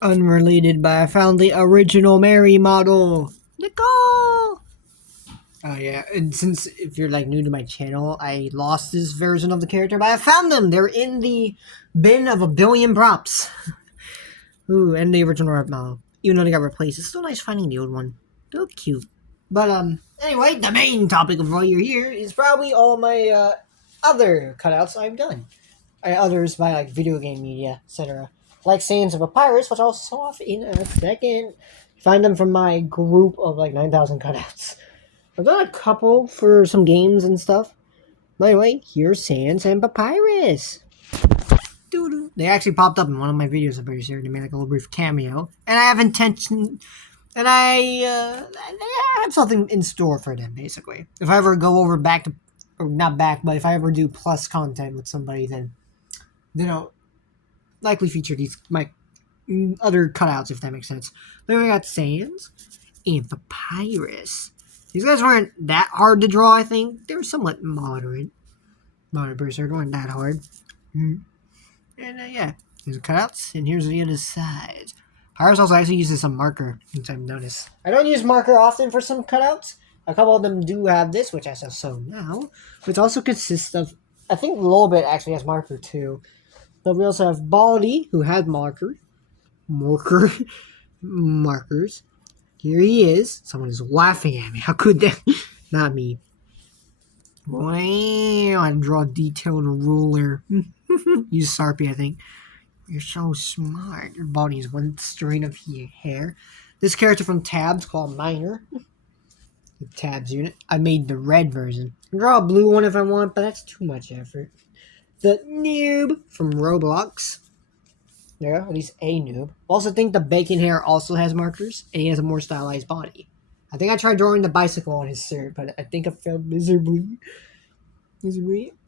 Unrelated, but I found the original Mary model. Nicole! Oh yeah, and since if you're like new to my channel, I lost this version of the character, but I found them. They're in the bin of a billion props. Ooh, and the original art model. Even though they got replaced, it's still nice finding the old one. They're cute. But anyway, the main topic of why you're here is probably all my other cutouts I've done. Others by like video game media, etc. Like Sands of Papyrus, which I'll show off in a second. Find them from my group of like 9,000 cutouts. I've done a couple for some games and stuff. By the way, here's Sans and Papyrus. Doo-doo. They actually popped up in one of my videos. I'm pretty sure they made like a little brief cameo, and I have intention, and I have something in store for them. Basically, if I ever go over back to, or not back, but if I ever do plus content with somebody, then I'll likely feature these my other cutouts if that makes sense. Then we got Sans and Papyrus. These guys weren't that hard to draw, I think. They were somewhat moderate. Moderate, they weren't that hard. Mm-hmm. And yeah, here's the cutouts, and here's the other side. Papyrus also actually uses some marker, which I've noticed. I don't use marker often for some cutouts. A couple of them do have this, which I shall show now, which also consists of, I think a little bit actually has marker too. But we also have Baldy, who has marker, markers. Here he is. Someone is laughing at me. How could that? Not me. Wow, I draw a detailed ruler. Use Sharpie, I think. You're so smart. Your body is one strand of hair. This character from Tabs called Minor. The Tabs unit. I made the red version. I can draw a blue one if I want, but that's too much effort. The noob from Roblox. Yeah, at least a noob. Also think the bacon hair also has markers, and he has a more stylized body. I think I tried drawing the bicycle on his shirt, but I think I failed miserably.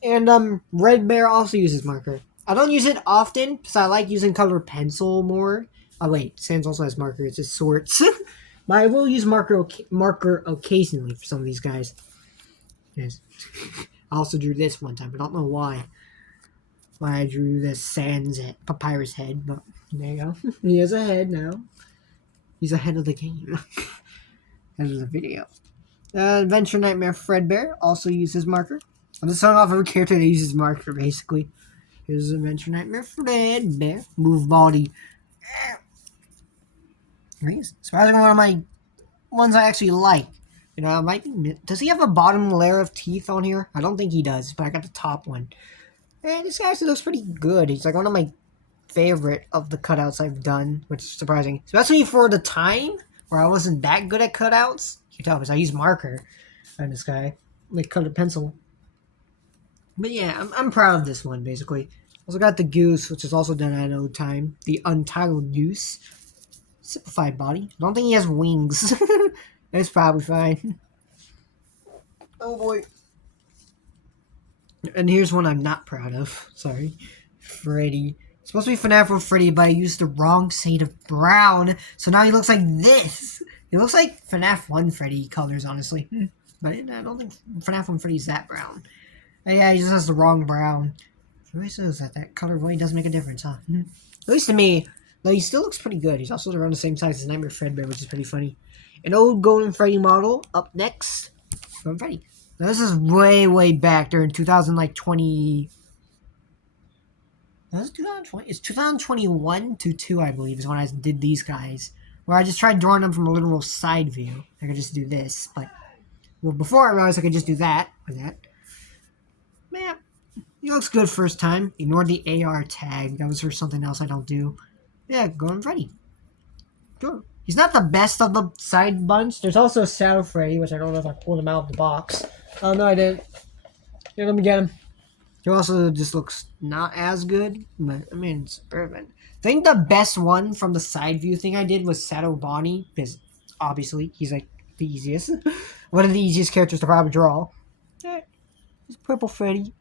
And Red Bear also uses marker. I don't use it often because I like using colored pencil more. Oh wait, Sans also has marker. It's just sorts. But I will use marker occasionally for some of these guys. Yes. I also drew this one time. I don't know why I drew this Sans Papyrus head, but there you go. He has a head now. He's ahead of the game. Head of the video. Adventure Nightmare Fredbear also uses marker. I'm just showing off every character that uses marker, basically. Here's Adventure Nightmare Fredbear. Move body. Surprisingly, one of my ones I actually like. You know, does he have a bottom layer of teeth on here? I don't think he does, but I got the top one. And this guy actually looks pretty good. He's like one of my favorite of the cutouts I've done, which is surprising. Especially for the time where I wasn't that good at cutouts. You can tell because I use marker on this guy. Like colored pencil. But yeah, I'm proud of this one, basically. Also got the Goose, which is also done at no time. The Untitled Goose. Simplified body. I don't think he has wings. It's probably fine. Oh boy. And here's one I'm not proud of. Sorry. Freddy. It's supposed to be FNAF with Freddy, but I used the wrong shade of brown. So now he looks like this. He looks like FNAF 1 Freddy colors, honestly. But I don't think FNAF 1 Freddy's that brown. Yeah, he just has the wrong brown. Who says that color really does make a difference, huh? At least to me. Though he still looks pretty good. He's also around the same size as Nightmare Fredbear, which is pretty funny. An old Golden Freddy model up next. Golden Freddy. Now this is way back during 2020. Was it 2020? It's 2021 to 2, I believe, is when I did these guys. Where I just tried drawing them from a literal side view. I could just do this, but well, before I realized I could just do that or that. Man, he looks good first time. Ignore the AR tag. That was for something else I don't do. Yeah, Golden Freddy. Sure. He's not the best of the side bunch. There's also Shadow Freddy, which I don't know if I pulled him out of the box. Oh, no, I didn't. Here, let me get him. He also just looks not as good, but I mean, it's urban. I think the best one from the side view thing I did was Shadow Bonnie, because obviously he's like the easiest. One of the easiest characters to probably draw. Yeah, he's Purple Freddy.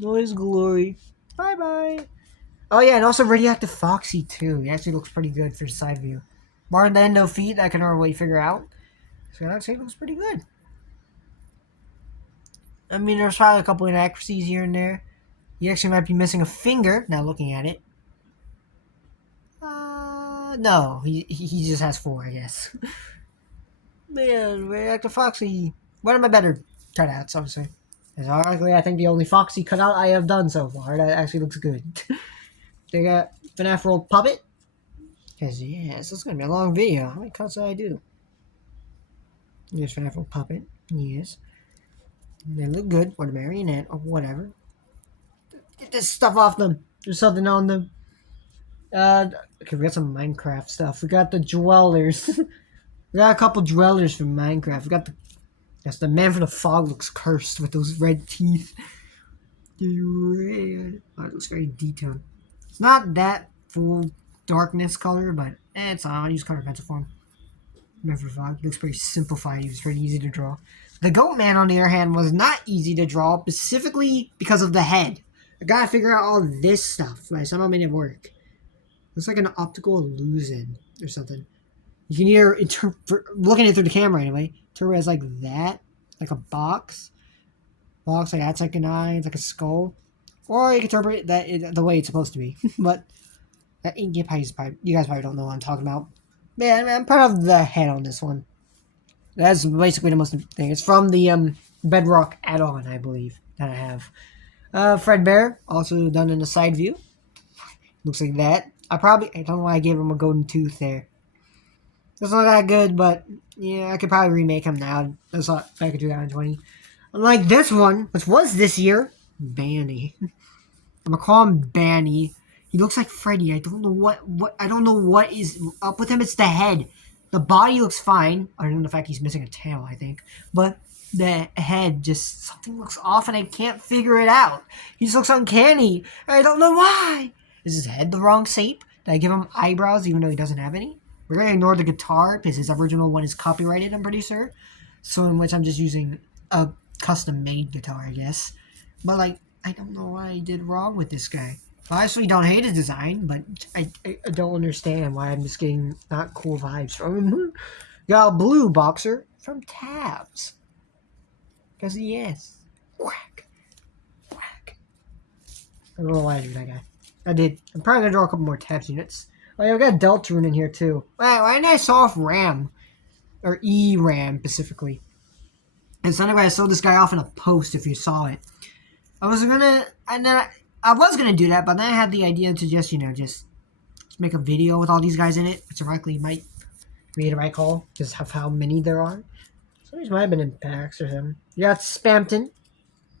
No his glory. Bye bye. Oh yeah, and also Radioactive Foxy too. He actually looks pretty good for side view. Bar the endo feet, I can already figure out. So I'd say it looks pretty good. I mean, there's probably a couple inaccuracies here and there. He actually might be missing a finger, now looking at it. No, he just has 4, I guess. Man, Reactor Foxy. One of my better cutouts, obviously. It's honestly, I think the only Foxy cutout I have done so far. That actually looks good. They got FNAF World Puppet. Because, yes, it's going to be a long video. How many cuts did I do? Here's FNAF World Puppet. Yes. They look good. Or the marionette, or whatever. Get this stuff off them. There's something on them. Okay, we got some Minecraft stuff. We got the Dwellers. We got a couple Dwellers from Minecraft. We got the... Yes, the man from the fog looks cursed with those red teeth. Red. Oh, it looks very detailed. It's not that full darkness color, but it's on. I use color pencil for him. Man from the fog looks pretty simplified. He was pretty easy to draw. The Goat Man, on the other hand, was not easy to draw, specifically because of the head. I gotta figure out all this stuff. I somehow made it work. Looks like an optical illusion or something. You can either interpret, looking at it through the camera anyway, interpret it as like that, like a box. Box like that's like an eye, it's like a skull. Or you can interpret that the way it's supposed to be. But that you guys probably don't know what I'm talking about. Man, I'm proud of the head on this one. That's basically the most thing. It's from the Bedrock add-on, I believe, that I have. Fred Bear, also done in a side view. Looks like that. I don't know why I gave him a golden tooth there. Doesn't look that good, but yeah, I could probably remake him now. That's back in 2020. Unlike this one, which was this year, Banny. I'm gonna call him Banny. He looks like Freddy. I don't know what is up with him. It's the head. The body looks fine, other than the fact he's missing a tail, I think. But the head, just something looks off and I can't figure it out. He just looks uncanny. I don't know why. Is his head the wrong shape? Did I give him eyebrows even though he doesn't have any? We're going to ignore the guitar because his original one is copyrighted, I'm pretty sure. So in which I'm just using a custom-made guitar, I guess. But, like, I don't know what I did wrong with this guy. I actually don't hate his design, but I don't understand why I'm just getting not cool vibes from him. Got a blue boxer from Tabs. Because yes. Whack. Whack. I don't know why I did that guy. I did. I'm probably going to draw a couple more Tabs units. Oh, yeah, we got Deltarune in here, too. Why didn't I saw off Ram? Or E-Ram, specifically. And so anyway, I saw this guy off in a post, if you saw it. I was going to do that, but then I had the idea to just make a video with all these guys in it, which ironically might be the right call, just of how many there are. Some of these might have been in packs or something. You got Spamton.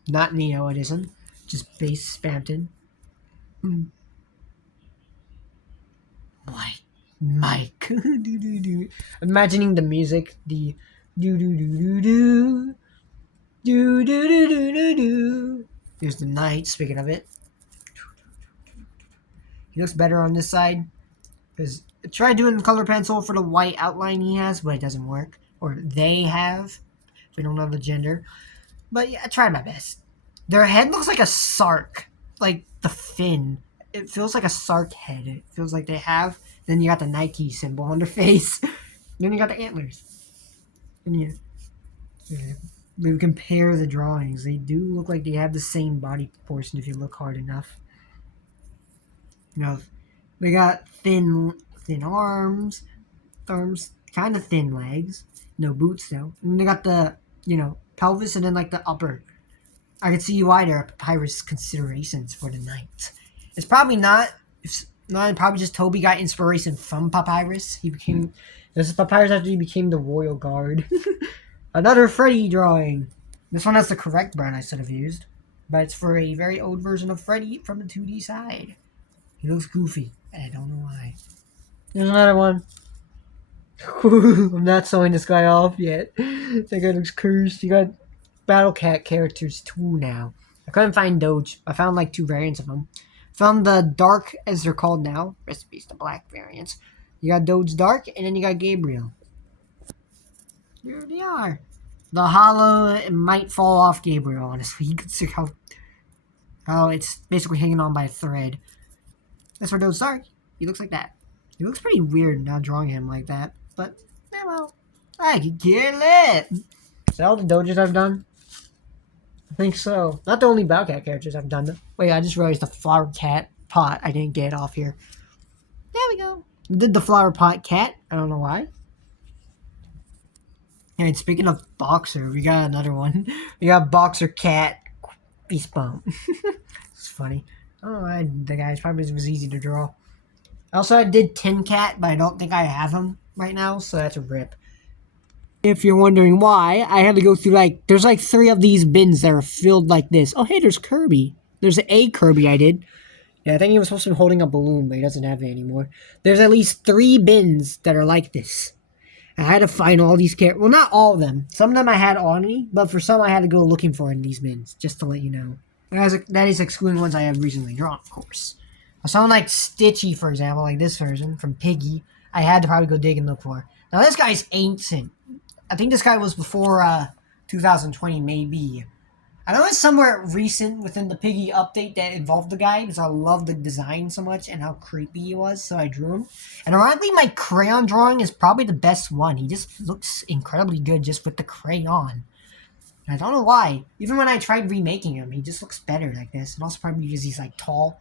Not Neo Edition. Just base Spamton. Mike. Imagining the music, the do-do-do-do-do. Do-do-do-do-do-do. Here's the knight, speaking of it. He looks better on this side. Because I tried doing color pencil for the white outline he has, but it doesn't work. Or they have. We don't know the gender. But yeah, I tried my best. Their head looks like a sark. Like the fin. It feels like a sark head. It feels like they have. Then you got the Nike symbol on their face. Then you got the antlers. And yeah. We compare the drawings. They do look like they have the same body proportion if you look hard enough. You know, they got thin arms, kind of thin legs. No boots though. And they got the, pelvis and then like the upper. I can see why there are papyrus considerations for the knight. It's probably not. Probably just Toby got inspiration from papyrus. This is papyrus after he became the royal guard. Another Freddy drawing. This one has the correct brand I should have used, but it's for a very old version of Freddy from the 2D side. He looks goofy. I don't know why. There's another one. I'm not showing this guy off yet. That guy looks cursed. You got Battle Cat characters too now. I couldn't find Doge. I found like 2 variants of them. Found the dark, as they're called now. Recipes, the black variants. You got Doge Dark, and then you got Gabriel. Here they are. The hollow might fall off Gabriel, honestly. You can see how it's basically hanging on by a thread. That's for Doge Dark. He looks like that. He looks pretty weird not drawing him like that. But, well, I can care less. Is that all the Doges I've done? I think so. Not the only Bowcat characters I've done. Wait, I just realized the flower cat pot I didn't get off here. There we go. We did the flower pot cat. I don't know why. And speaking of boxer, we got another one. We got boxer cat beast bump. It's funny. I don't know why the guy's probably was easy to draw. Also, I did Tin Cat, but I don't think I have him right now, so that's a rip. If you're wondering why, I had to go through there's 3 of these bins that are filled like this. Oh, hey, there's Kirby. There's a Kirby I did. Yeah, I think he was supposed to be holding a balloon, but he doesn't have it anymore. There's at least 3 bins that are like this. I had to find all these characters. Well, not all of them. Some of them I had on me, but for some I had to go looking for in these bins, just to let you know. That is excluding ones I have recently drawn, of course. Someone like Stitchy, for example, like this version from Piggy, I had to probably go dig and look for. Now, this guy's ancient. I think this guy was before 2020, maybe. I know it's somewhere recent within the Piggy update that involved the guy because I love the design so much and how creepy he was, so I drew him. And ironically, my crayon drawing is probably the best one. He just looks incredibly good just with the crayon. And I don't know why. Even when I tried remaking him, he just looks better like this. And also probably because he's tall.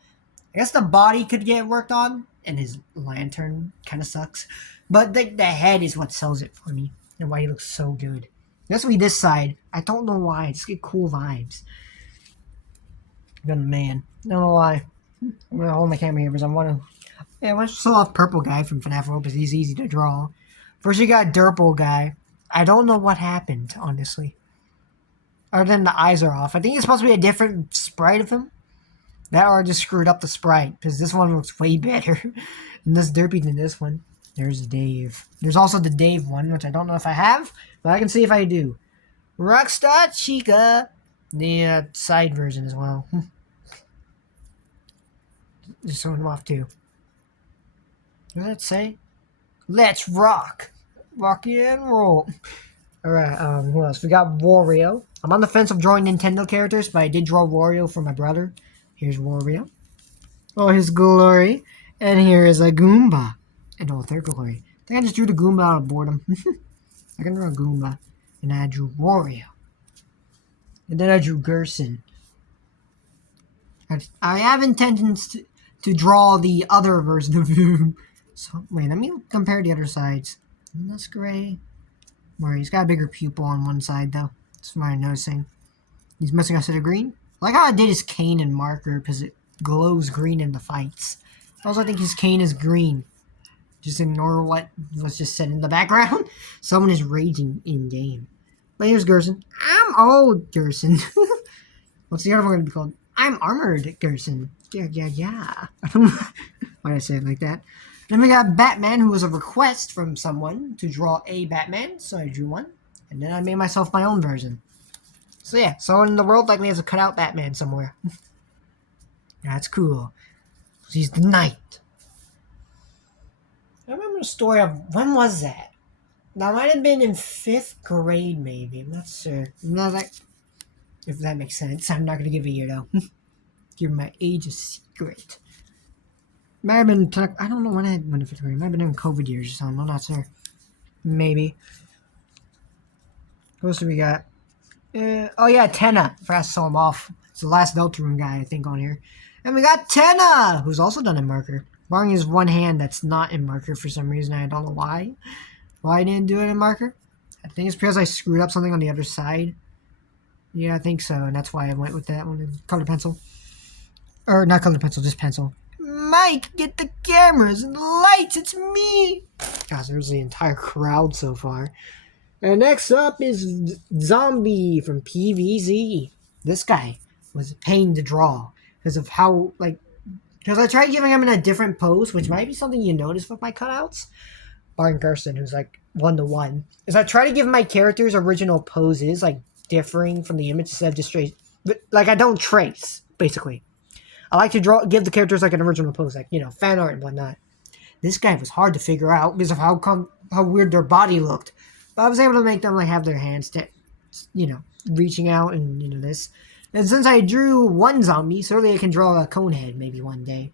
I guess the body could get worked on, and his lantern kind of sucks. But the head is what sells it for me, and why he looks so good. This will be this side. I don't know why. I just get cool vibes. Good man. I don't know why. I'm gonna hold my camera here because I want to show off Purple Guy from FNAF World because he's easy to draw. First, you got Durple Guy. I don't know what happened, honestly. Other than the eyes are off. I think it's supposed to be a different sprite of him. That or I just screwed up the sprite, because this one looks way better and less derpy than this one. There's Dave. There's also the Dave one, which I don't know if I have, but I can see if I do. Rockstar Chica. The side version as well. Just showing them off too. What does that say? Let's rock. Rock and roll. Alright, who else? We got Wario. I'm on the fence of drawing Nintendo characters, but I did draw Wario for my brother. Here's Wario. Oh, his glory. And here is a Goomba. And all their glory. I think I just drew the Goomba out of boredom. I can draw a Goomba. And I drew Wario. And then I drew Gerson. I have intentions to draw the other version of him. So, wait, let me compare the other sides. And that's gray. Where he's got a bigger pupil on one side, though. That's what I'm noticing. He's missing a set of green. I like how I did his cane and marker because it glows green in the fights. Also, I think his cane is green. Just ignore what was just said in the background. Someone is raging in-game. But here's Gerson. I'm old Gerson. What's the other one going to be called? I'm Armored Gerson. Yeah. I don't know why I say it like that. Then we got Batman, who was a request from someone to draw a Batman. So I drew one. And then I made myself my own version. So yeah, someone in the world likely has a cutout Batman somewhere. That's cool. He's the knight. I remember the story of, when was that? That might have been in 5th grade, maybe. I'm not sure. If that makes sense. I'm not going to give a year, though. Give my age a secret. Might have been, I don't know when I went to 5th grade. Might have been in COVID years or something. I'm not sure. Maybe. What else do we got? Oh yeah, Tenna. I forgot to sell him off. It's the last Deltarune guy, I think, on here. And we got Tenna, who's also done in marker. Barring his one hand that's not in marker for some reason. I don't know why. Why I didn't do it in marker. I think it's because I screwed up something on the other side. Yeah, I think so. And that's why I went with that one. Color pencil. Or not color pencil, just pencil. Mike, get the cameras and the lights. It's me. Gosh, there's the entire crowd so far. And next up is Zombie from PVZ. This guy was a pain to draw because of how, because I tried giving him in a different pose, which might be something you notice with my cutouts. Barring Kirsten, who's 1-to-1, is I try to give my characters original poses, differing from the image instead of just straight. I don't trace, basically. I like to give the characters an original pose, fan art and whatnot. This guy was hard to figure out because of how weird their body looked. But I was able to make them have their hands, reaching out and this. And since I drew one zombie, certainly I can draw a cone head maybe one day.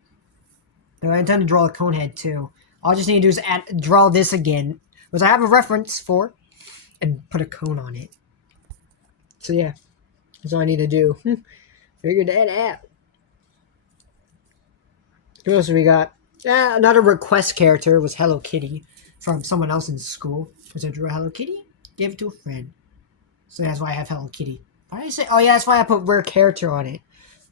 And I intend to draw a cone head too. All I just need to do is draw this again, which I have a reference for, and put a cone on it. So yeah, that's all I need to do. Figure that out. What else do we got? Another request character was Hello Kitty from someone else in school. Because I drew a Hello Kitty, gave it to a friend. So that's why I have Hello Kitty. Why did I say? Oh yeah, that's why I put rare character on it,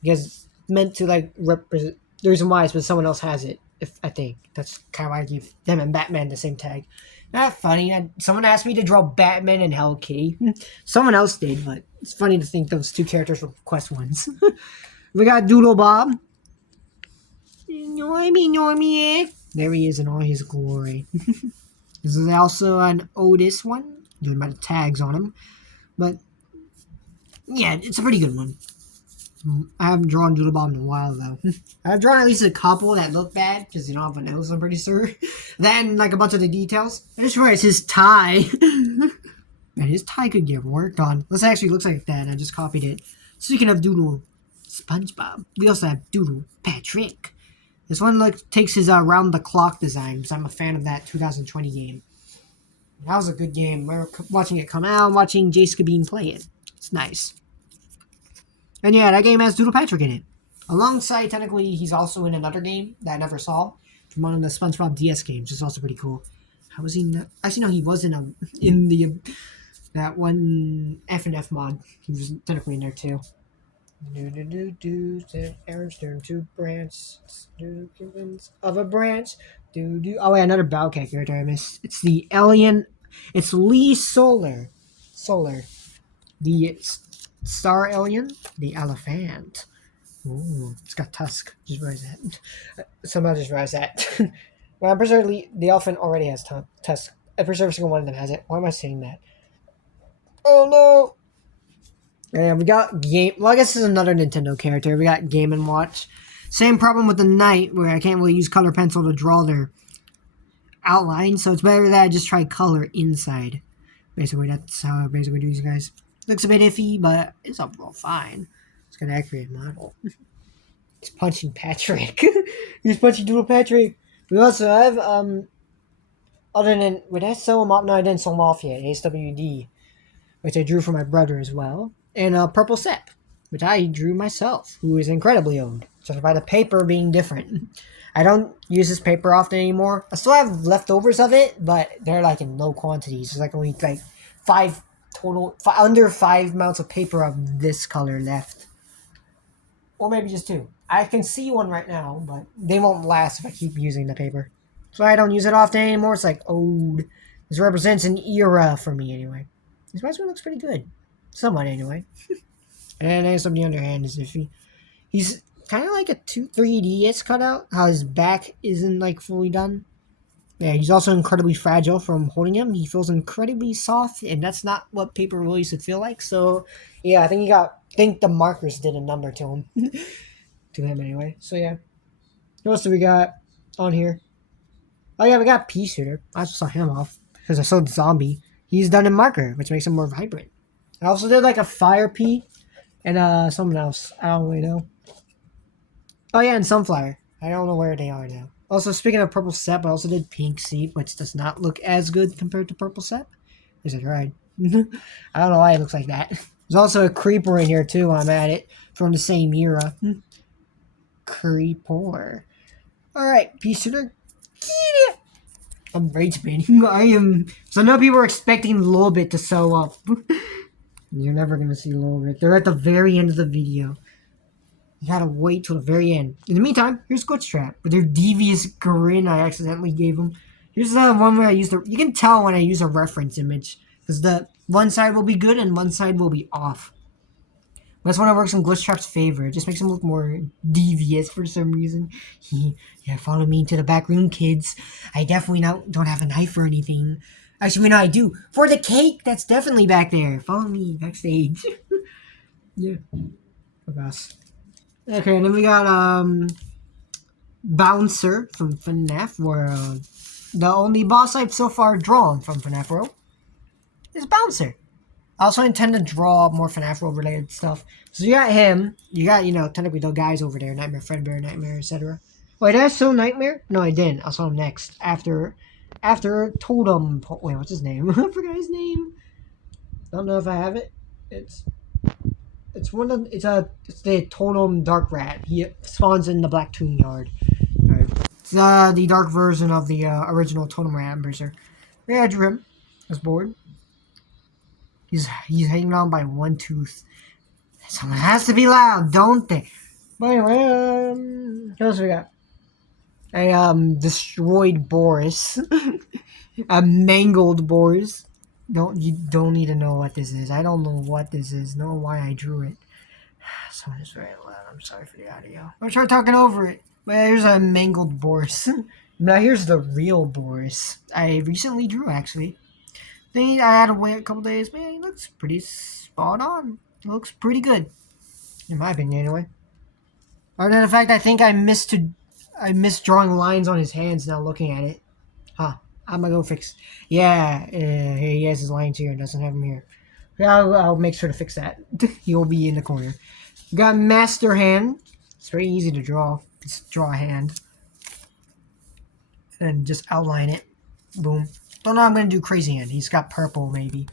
because it's meant to like represent. The reason why is because someone else has it. If I think that's kind of why I give them and Batman the same tag. Not funny. Someone asked me to draw Batman and Hello Kitty. Someone else did, but it's funny to think those two characters were quest ones. We got Doodle Bob. Normie. There he is in all his glory. This is also an Otis one. Doing about the tags on him, but yeah, it's a pretty good one. I haven't drawn Doodle Bob in a while though. I've drawn at least a couple that look bad because you don't have a nose. I'm pretty sure. Then like a bunch of the details. I just realized his tie. Man, his tie could get worked on. This actually looks like that. I just copied it. Speaking of Doodle SpongeBob, we also have Doodle Patrick. This one takes his round the clock design because I'm a fan of that 2020 game. That was a good game. We were watching it come out, watching Jessica Bean play it. It's nice. And yeah, that game has Doodle Patrick in it. Alongside, technically, he's also in another game that I never saw from one of the SpongeBob DS games. It's also pretty cool. How was he? Actually, no, he was in the that one F&F mod. He was technically in there too. Arrows turn to branch. Of a branch. Oh wait, another Bowcat character I missed. It's the alien. It's Lee Solar. The star alien. The elephant. Ooh, it's got tusk. Just realized that. Somehow just realized that. Well, I'm pretty sure the elephant already has tusk. I'm pretty sure every single one of them has it. Why am I saying that? Oh no! And we got Game. Well, I guess this is another Nintendo character. We got Game and Watch. Same problem with the Knight, where I can't really use color pencil to draw their outline. So it's better that I just try color inside. Basically, that's how I basically do these guys. Looks a bit iffy, but it's overall fine. It's got an accurate model. He's punching Patrick. He's punching Doodle Patrick. We also have other than did I sell him off? No, I didn't sell him off yet. User.G.D, which I drew for my brother as well, and Purple Sep, which I drew myself, who is incredibly owned, just by the paper being different. I don't use this paper often anymore. I still have leftovers of it, but they're like in low quantities. There's like only like under 5 amounts of paper of this color left, or maybe just 2. I can see one right now, but they won't last if I keep using the paper. So I don't use it often anymore. It's like old. This represents an era for me anyway. This one looks pretty good. Somewhat anyway. And then on the other hand is if he's kind of like a 3DS cutout. How his back isn't like fully done. Yeah, he's also incredibly fragile from holding him. He feels incredibly soft, and that's not what paper really should feel like. So yeah, I think the markers did a number to him. To him anyway. So yeah. What else do we got on here? Oh yeah, we got Pea Shooter. I just saw him off because I saw the zombie. He's done in marker, which makes him more vibrant. I also did like a Fire Pea and someone else. I don't really know. Oh yeah, and Sunflower. I don't know where they are now. Also, speaking of Purple Sep, I also did Pink Seed, which does not look as good compared to Purple Sep. Is it right? I don't know why it looks like that. There's also a Creeper in here too while I'm at it from the same era. Creeper. Alright, Pea Shooter. I'm rage baiting. I am. So I know people are expecting Lolbit to sew up. You're never gonna see Lolbit. They're at the very end of the video. You gotta wait till the very end. In the meantime, here's Glitch Trap with their devious grin I accidentally gave them. Here's the one where I used you can tell when I use a reference image because the one side will be good and one side will be off. That's when it works in Glitch Trap's favor. It just makes him look more devious for some reason. Yeah, follow me into the back room, kids. I definitely don't have a knife or anything. Actually, no, I do. For the cake, that's definitely back there. Follow me backstage. Yeah. Oh, gosh. Okay, and then we got Bouncer from FNAF World. The only boss I've so far drawn from FNAF World is Bouncer. I also intend to draw more FNAF World related stuff. So you got him. You got, technically the guys over there. Nightmare, Fredbear, Nightmare, etc. Wait, did I show Nightmare? No, I didn't. I saw him next. After Totem... Wait, what's his name? I forgot his name. I don't know if I have it. It's the Totem Dark Rat. He spawns in the Black Tomb Yard. Alright, It's the dark version of the original Totem Ram Berserker. Yeah, I drew him. I was bored. He's hanging on by one tooth. Someone has to be loud, don't they? But anyway, what else we got? A destroyed Boris. A mangled Boris. You don't need to know what this is. I don't know what this is. Know why I drew it. Someone is very loud. I'm sorry for the audio. I'm trying talking over it. But here's a mangled Boris. Now here's the real Boris. I recently drew actually. I had to wait a couple days, but yeah, he looks pretty spot on. He looks pretty good, in my opinion, anyway. Other than the fact, I think I missed drawing lines on his hands. Now looking at it, huh? I'm gonna go fix. Yeah, he has his lines here and doesn't have them here. Yeah, I'll make sure to fix that. He'll be in the corner. We got Master Hand. It's very easy to draw. Just draw a hand and just outline it. Boom. Don't know. I'm gonna do Crazy Hand. He's got purple, maybe.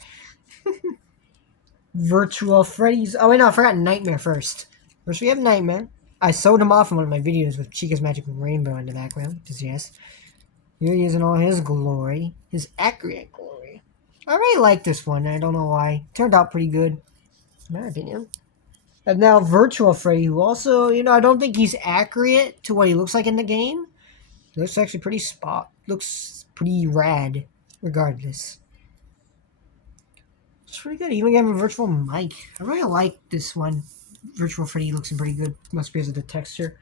Virtual Freddy's. Oh wait, no, I forgot Nightmare first. First we have Nightmare. I sewed him off in one of my videos with Chica's Magic Rainbow in the background. Because yes, here he is in all his glory, his accurate glory. I really like this one. I don't know why. Turned out pretty good, in my opinion. And now Virtual Freddy, who also, I don't think he's accurate to what he looks like in the game. He looks actually pretty looks pretty rad, regardless. It's pretty good. Even gave him a virtual mic. I really like this one. Virtual Freddy looks pretty good. Must be because of the texture.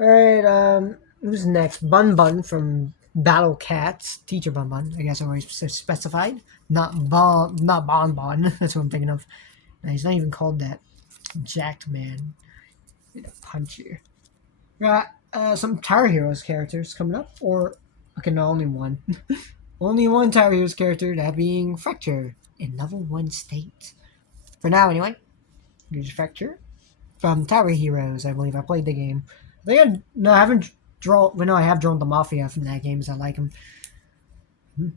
Alright, who's next? Bun Bun from Battle Cats. Teacher Bun Bun. I guess I always specified. Not Bon Bon. That's what I'm thinking of. No, he's not even called that. Jacked Man. Get a punch here. Got some Tower Heroes characters coming up. Or, okay, no, only one. Only one Tower Heroes character, that being Fracture in level 1 state. For now, anyway. Here's Fracture from Tower Heroes. I believe I played the game. I haven't drawn. Well, no, I have drawn the Mafia from that game, so I like him.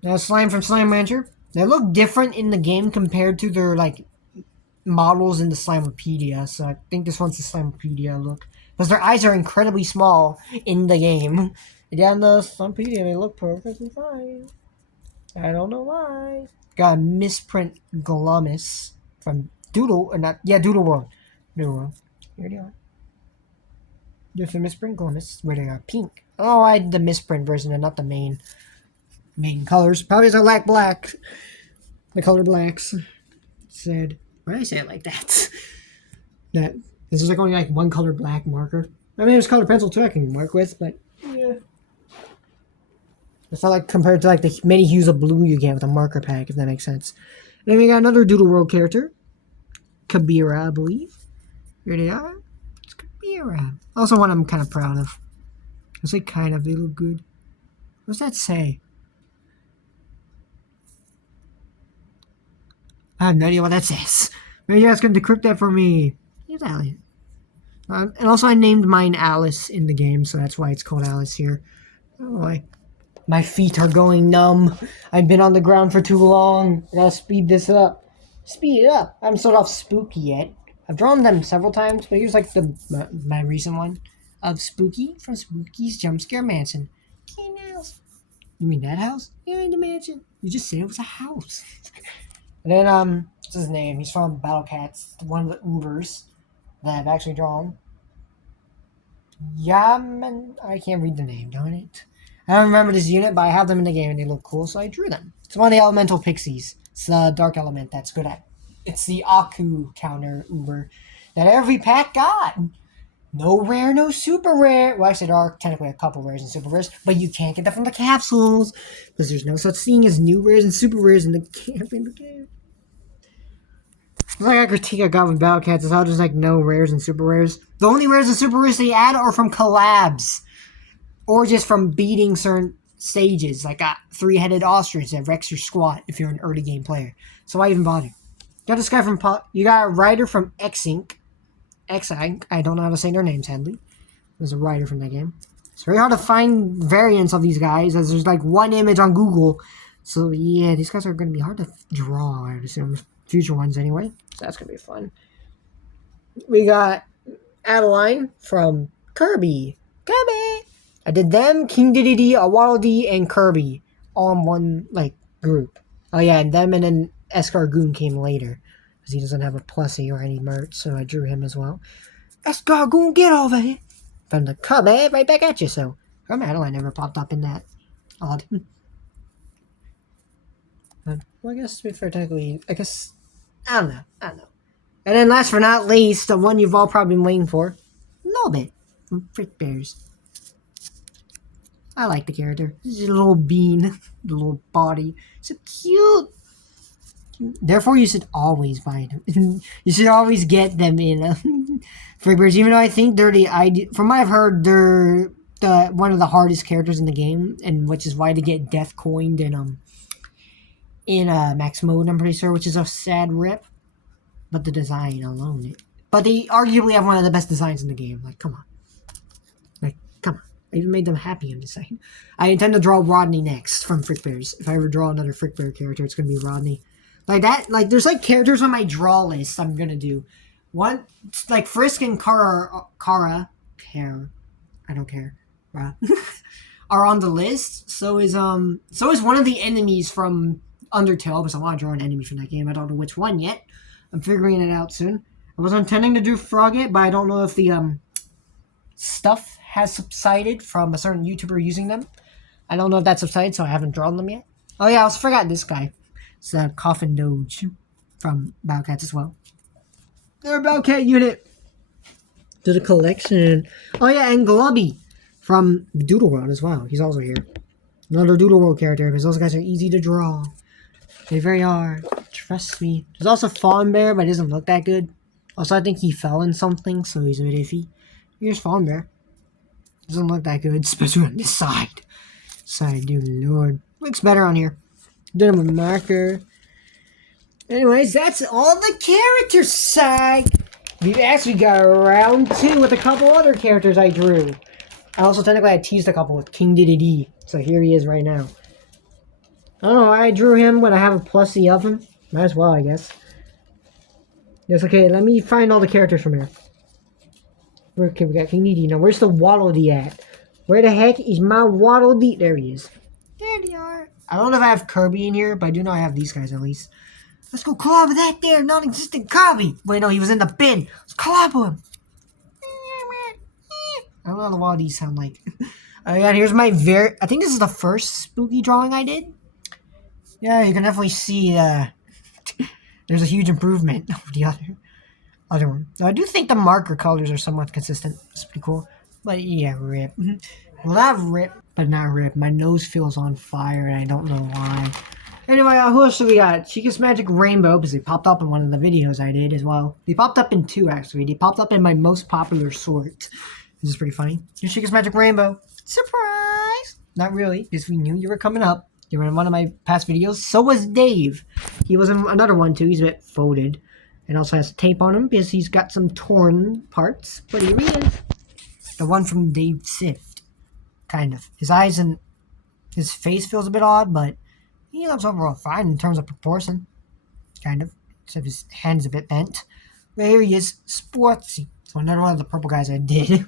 Now, Slime from Slime Rancher. They look different in the game compared to their models in the Slimepedia. So I think this one's the Slimepedia look because their eyes are incredibly small in the game. And yeah, in the Slimepedia, they look perfectly fine. I don't know why. Got a misprint Glomus from Doodle World. Doodle World. Here they are. There's a misprint Glomus where they are pink. Oh, I had the misprint version and not the main colors. Probably because I lack black. The color blacks. Said, why did I say it like that? This is only one color black marker. I mean, there's color pencil too I can work with, but yeah. It's not compared to the many hues of blue you get with a marker pack, if that makes sense. Then we got another Doodle World character. Kabira, I believe. Here they are. It's Kabira. Also one I'm kind of proud of. I say kind of, they look good. What does that say? I have no idea what that says. Maybe you guys can decrypt that for me. Here's Alice. And also I named mine Alice in the game, so that's why it's called Alice here. Oh boy. My feet are going numb. I've been on the ground for too long. I gotta speed this up. Speed it up. I haven't sold off Spooky yet. I've drawn them several times, but here's my recent one of Spooky from Spooky's Jump Scare Mansion. King house. You mean that house? Yeah, in the mansion. You just said it was a house. And then what's his name? He's from Battle Cats, one of the Ubers that I've actually drawn. Yaman. I can't read the name. Darn it. I don't remember this unit, but I have them in the game and they look cool, so I drew them. It's one of the elemental pixies. It's the dark element that's good at. It's the Aku counter Uber that every pack got. No rare, no super rare. Well, actually, there are technically a couple rares and super rares, but you can't get that from the capsules because there's no such thing as new rares and super rares in the game. A critique I got with Battle Cats is how there's no rares and super rares. The only rares and super rares they add are from collabs. Or just from beating certain stages, like a 3-headed ostrich that wrecks your squat if you're an early game player. So why even bother? Got this guy from you got a writer from X-Inc. I don't know how to say their names, sadly. There's a writer from that game. It's very hard to find variants of these guys, as there's one image on Google. So yeah, these guys are going to be hard to draw, I would assume. Future ones anyway. So that's going to be fun. We got Adeline from Kirby. I did them, King Dedede, Waddle and Kirby all in one like group. Oh yeah, and them and then Escargoon came later because he doesn't have a plushie or any merch, so I drew him as well. Escargoon, get over here! From the come, right back at you. So her Madeline never popped up in that. Odd. Well, I guess to be fair, technically, I guess I don't know. And then last but not least, the one you've all probably been waiting for, Lobit from Frick Bears. I like the character. He's a little bean, the little body. So cute. Therefore, you should always buy them. You should always get them in Frick Bears, even though I think they're the idea. From what I've heard, they're one of the hardest characters in the game, and which is why they get death coined in max mode. I'm pretty sure, which is a sad rip. But the design alone, but they arguably have one of the best designs in the game. Like, come on. Come on. I even made them happy, I'm just saying. I intend to draw Rodney next from Frick Bears. If I ever draw another Frick Bear character, it's going to be Rodney. Like that, like, there's, like, characters on my draw list I'm going to do. One, like, Frisk and Kara, I don't care, are on the list. So is one of the enemies from Undertale, because I want to draw an enemy from that game. I don't know which one yet. I'm figuring it out soon. I was intending to do Frogget, but I don't know if the stuff has subsided from a certain YouTuber using them. I don't know if that subsided, so I haven't drawn them yet. Oh yeah, I also forgot this guy. It's a Coffin Doge from Bowcats as well. They're a Bowcat unit. To the collection. Oh yeah, and Glubby from Doodle World as well. He's also here. Another Doodle World character, because those guys are easy to draw. They very are. Trust me. There's also Fawn Bear, but it doesn't look that good. Also, I think he fell in something, so he's a bit iffy. Here's Fawn Bear. Doesn't look that good, especially on this side. Side, dude, lord. Looks better on here. Did him with a marker. Anyways, that's all the character side. We've actually got round 2 with a couple other characters I drew. Technically, I teased a couple with King Dedede. So here he is right now. I don't know, I drew him when I have a plushie of him. Might as well, I guess. Yes, okay, let me find all the characters from here. Okay, we got King Dedede. Now, where's the Waddle Dee at? Where the heck is my Waddle Dee? There he is. There they are. I don't know if I have Kirby in here, but I do know I have these guys at least. Let's go clobber that there non-existent Kirby. Wait, no, he was in the bin. Let's clobber him. I don't know what the Waddle Dees sound like. Yeah, here's my I think this is the first spooky drawing I did. Yeah, you can definitely see there's a huge improvement over the other one. So I do think the marker colors are somewhat consistent. It's pretty cool. But yeah, rip. Well, not rip, but not rip. My nose feels on fire and I don't know why. Anyway, who else do we got? Chica's Magic Rainbow, because they popped up in one of the videos I did as well. They popped up in 2, actually. They popped up in my most popular sort. This is pretty funny. Here's Chica's Magic Rainbow. Surprise! Not really, because we knew you were coming up. You were in one of my past videos. So was Dave. He was in another one, too. He's a bit folded. And also has tape on him, because he's got some torn parts. But here he is. The one from Dave Sift. Kind of. His eyes and his face feels a bit odd, but he looks overall fine in terms of proportion. Kind of. Except his hand's a bit bent. But here he is. Sportsy. So another one of the purple guys I did.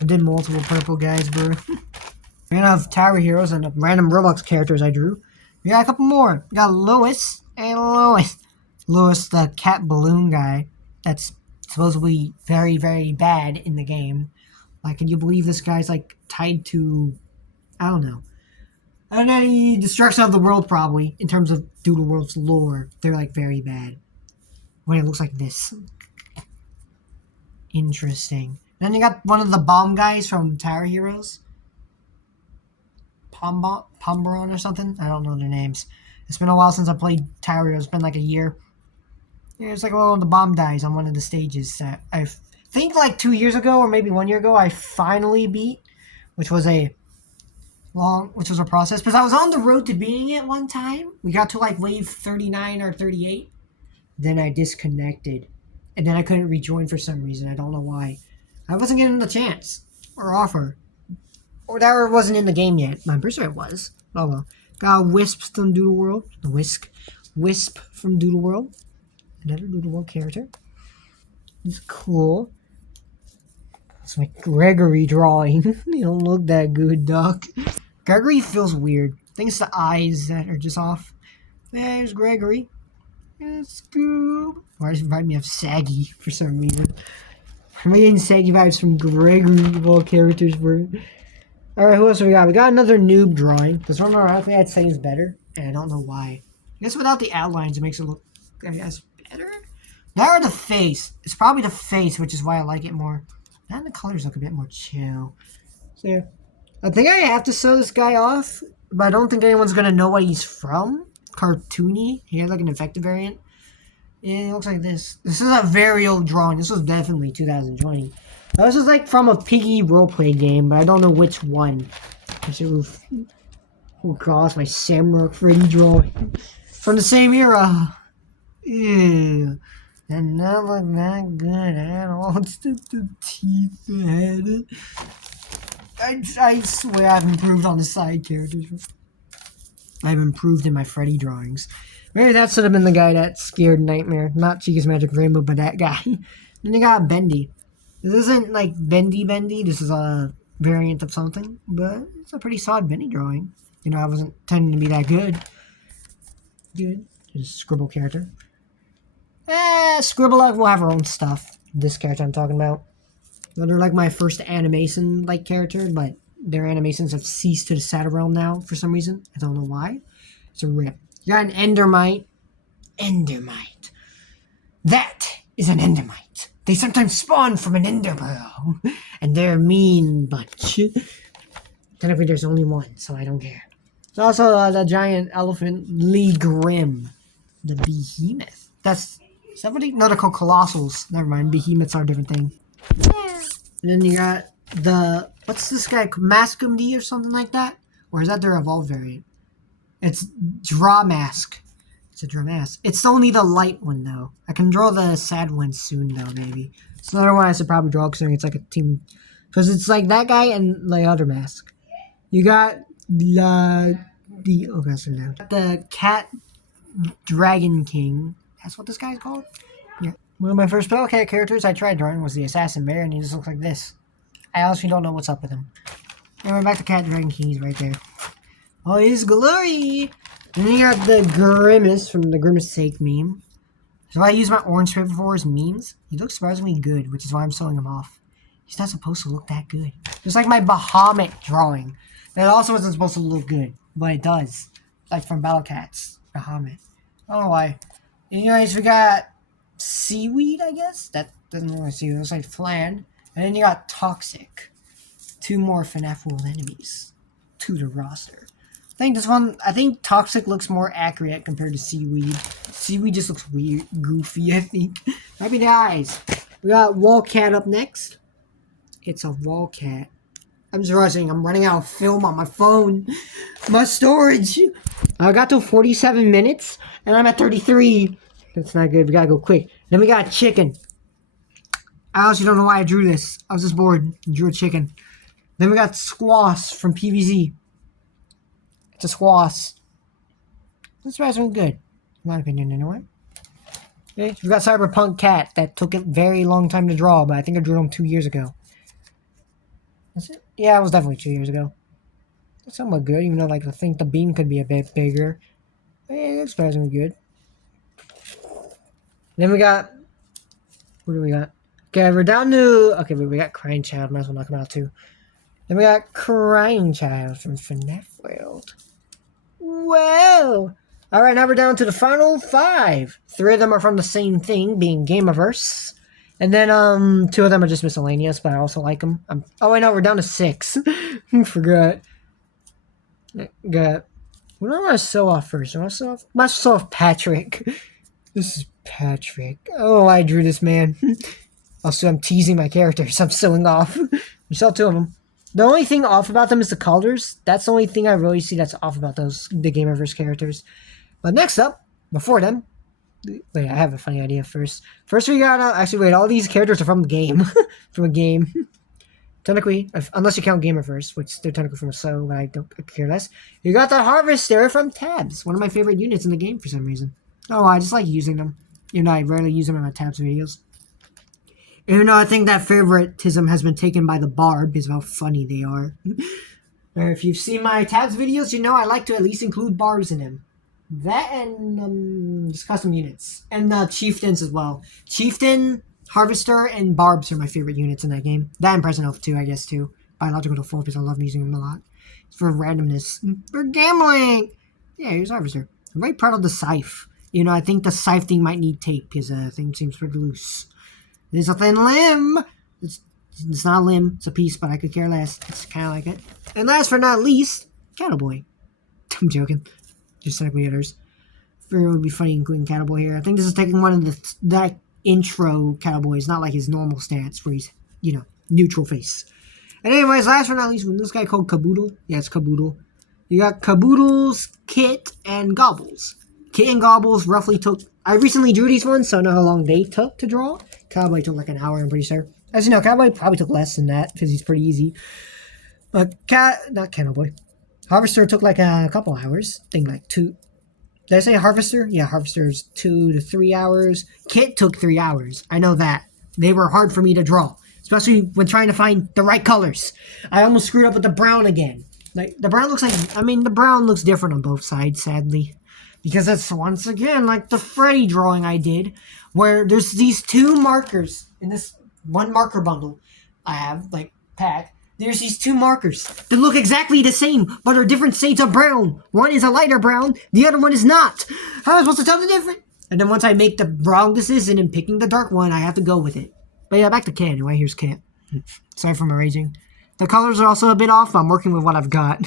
I did multiple purple guys, bro. We have Tower Heroes and random Roblox characters I drew. We got a couple more. We got Lois and Lois. Lois, the cat balloon guy. That's supposedly very, very bad in the game. Like, can you believe this guy's, like, tied to, I don't know. And any destruction of the world, probably, in terms of Doodle World's lore. They're, like, very bad. When it looks like this. Interesting. And then you got one of the bomb guys from Tower Heroes. Pombron or something? I don't know their names. It's been a while since I played Tower Heroes. It's been like a year. Yeah, it's like one of the bomb guys on one of the stages that I think like 2 years ago or maybe 1 year ago I finally beat, which was a process because I was on the road to beating it one time. We got to like wave 39 or 38. Then I disconnected. And then I couldn't rejoin for some reason. I don't know why. I wasn't getting the chance or offer. Or that wasn't in the game yet. I'm pretty sure it was. Oh well. Got Wisp from Doodle World. The Wisp from Doodle World. Another Doodle World character. It's cool. It's my Gregory drawing. They don't look that good, Doc. Gregory feels weird. I think it's the eyes that are just off. There's Gregory. Scoob. Why does it remind me of Saggy for some reason? I'm getting Saggy vibes from Gregory of all characters. Alright, who else we got? We got another noob drawing. This one automatically I'd say is better, and I don't know why. I guess without the outlines, it makes it look, I guess, better? That or the face. It's probably the face, which is why I like it more. And the colors look a bit more chill. So yeah. I think I have to sew this guy off, but I don't think anyone's going to know what he's from. Cartoony. He had like an effective variant. Yeah, it looks like this. This is a very old drawing. This was definitely 2020. This is like from a Piggy roleplay game, but I don't know which one. Oh gosh, my Samurai Freddy drawing. From the same era. Ew. And not look that good at all. It's the teeth head. I swear I've improved on the side characters. I've improved in my Freddy drawings. Maybe that should have been the guy that scared Nightmare. Not Chica's Magic Rainbow, but that guy. Then you got Bendy. This isn't like Bendy. This is a variant of something. But it's a pretty solid Bendy drawing. You know, I wasn't tending to be that good. Good. Just Scribble character. Scribble will have her own stuff. This character I'm talking about. They're like my first animation-like character, but their animations have ceased to the Shadow Realm now for some reason. I don't know why. It's a rip. You got an Endermite. Endermite. That is an Endermite. They sometimes spawn from an Ender Pearl. And they're a mean bunch. Technically, there's only one, so I don't care. There's also the giant elephant, Lee Grimm. The Behemoth. That's somebody? No, they're called Colossals. Never mind. Behemoths are a different thing. Yeah. And then you got the... What's this guy? Mascum D or something like that? Or is that their evolved variant? It's Dramask. It's a Dramask. It's only the light one, though. I can draw the sad one soon, though, maybe. It's another one I should probably draw, considering it's like a team... Because it's like that guy and the other mask. You got the Cat Dragon King. That's what this guy's called? Yeah. One of my first Spellcat characters I tried drawing was the Assassin Bear, and he just looks like this. I honestly don't know what's up with him. Anyway, back to Cat Dragon King. He's right there. Oh, he's glory! And then you got the Grimace from the Grimace Sake meme. So I use my orange paper for his memes. He looks surprisingly good, which is why I'm sewing him off. He's not supposed to look that good. Just like my Bahamut drawing. That also isn't supposed to look good, but it does. Like from Battle Cats. Bahamut. I don't know why. Anyways, we got Seaweed, I guess? That doesn't look like seaweed. It looks like Flan. And then you got Toxic. 2 more FNAF World enemies to the roster. I think Toxic looks more accurate compared to Seaweed. Seaweed just looks weird, goofy, I think. Happy Days. We got Wallcat up next. It's a Wallcat. I'm just rushing. I'm running out of film on my phone. My storage. I got to 47 minutes, and I'm at 33. That's not good. We gotta go quick. Then we got Chicken. I honestly don't know why I drew this. I was just bored. I drew a chicken. Then we got Squash from PVZ. It's a Squash. This guy's really good. In my opinion, anyway. Okay, we got Cyberpunk Cat. That took a very long time to draw, but I think I drew him 2 years ago. That's it? Yeah, it was definitely 2 years ago. That's somewhat good, even though like I think the beam could be a bit bigger. Yeah, it's surprisingly good. Then we got... What do we got? Okay, we're down to... Okay, we got Crying Child. Might as well knock him out too. Then we got Crying Child from FNAF World. Whoa! Alright, now we're down to the final 5. 3 of them are from the same thing, being Gameverse. And then 2 of them are just miscellaneous, but I also like them. Oh wait, no, we're down to 6. Forgot. Got... What do I want to sew off first? I want to sew off Patrick. This is Patrick. Oh, I drew this man. Also, I'm teasing my characters. I'm sewing off. You saw 2 of them. The only thing off about them is the colors. That's the only thing I really see that's off about the Gameverse characters. But next up, before them... Wait, I have a funny idea first. First we got... actually, wait, all these characters are from the game. From a game. Technically, unless you count Gameverse, which they're technically from a show, but I don't care less. You got the Harvester from Tabs. One of my favorite units in the game for some reason. Oh, I just like using them. You know, I rarely use them in my Tabs videos. Even though I think that favoritism has been taken by the Barb because of how funny they are. Or if you've seen my tabs videos, you know I like to at least include Barbs in them. That and just custom units. And Chieftains as well. Chieftain, Harvester, and Barbs are my favorite units in that game. That and Present Elf too, I guess, too. Biological Default because I love using them a lot. It's for randomness. For gambling! Yeah, here's Harvester. I'm very proud of the Scythe. You know, I think the Scythe thing might need tape because the thing seems pretty loose. It's a thin limb! It's not a limb, it's a piece, but I could care less. It's kind of like it. And last but not least, Cowboy. I'm joking. Just like the others. It would be funny including Cowboy here. I think this is taking one of that intro Cowboys, not like his normal stance where he's, you know, neutral face. And anyways, last but not least, this guy called Caboodle. Yeah, it's Caboodle. You got Caboodles, Kit, and Gobbles. Kit and Gobbles roughly took... I recently drew these ones, so I know how long they took to draw. Cowboy took like an hour, I'm pretty sure. As you know, Cowboy probably took less than that because he's pretty easy. But not Cowboy. Harvester took like a couple hours. I think like 2. Did I say Harvester? Yeah, Harvester's 2 to 3 hours. Kit took 3 hours. I know that. They were hard for me to draw, especially when trying to find the right colors. I almost screwed up with the brown again. Like the brown looks like, I mean, the brown looks different on both sides, sadly. Because that's once again like the Freddy drawing I did, where there's these 2 markers in this one marker bundle I have, like, pack. There's these 2 markers that look exactly the same, but are different shades of brown. One is a lighter brown, the other one is not. How am I supposed to tell the difference? And then once I make the wrong decision in picking the dark one, I have to go with it. But yeah, back to Cat anyway. Here's Cat. Sorry for my raging. The colors are also a bit off. I'm working with what I've got.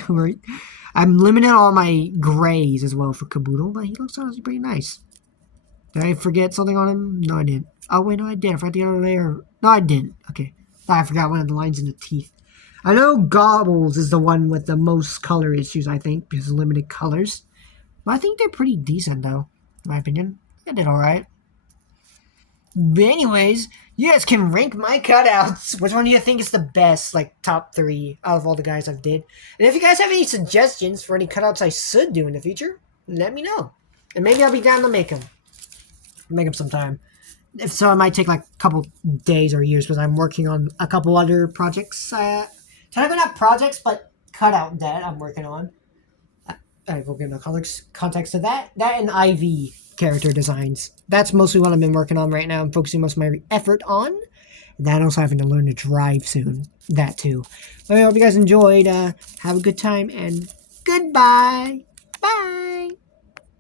I'm limiting all my grays as well for Caboodle, but he looks honestly pretty nice. Did I forget something on him? No, I didn't. Oh, wait, no, I did. I forgot the other layer. No, I didn't. Okay. I forgot one of the lines in the teeth. I know Gobbles is the one with the most color issues, I think, because of limited colors. But I think they're pretty decent, though, in my opinion. I did alright. But anyways, you guys can rank my cutouts. Which one do you think is the best, like, top 3 out of all the guys I've did? And if you guys have any suggestions for any cutouts I should do in the future, let me know. And maybe I'll be down to make them. Make them sometime. If so, it might take like a couple days or years because I'm working on a couple other projects. Technically not projects, but cutout that I'm working on. I will give the context to that. That and IV character designs. That's mostly what I've been working on right now. I'm focusing most of my effort on. And then also having to learn to drive soon. That too. But I hope you guys enjoyed. Have a good time and goodbye. Bye.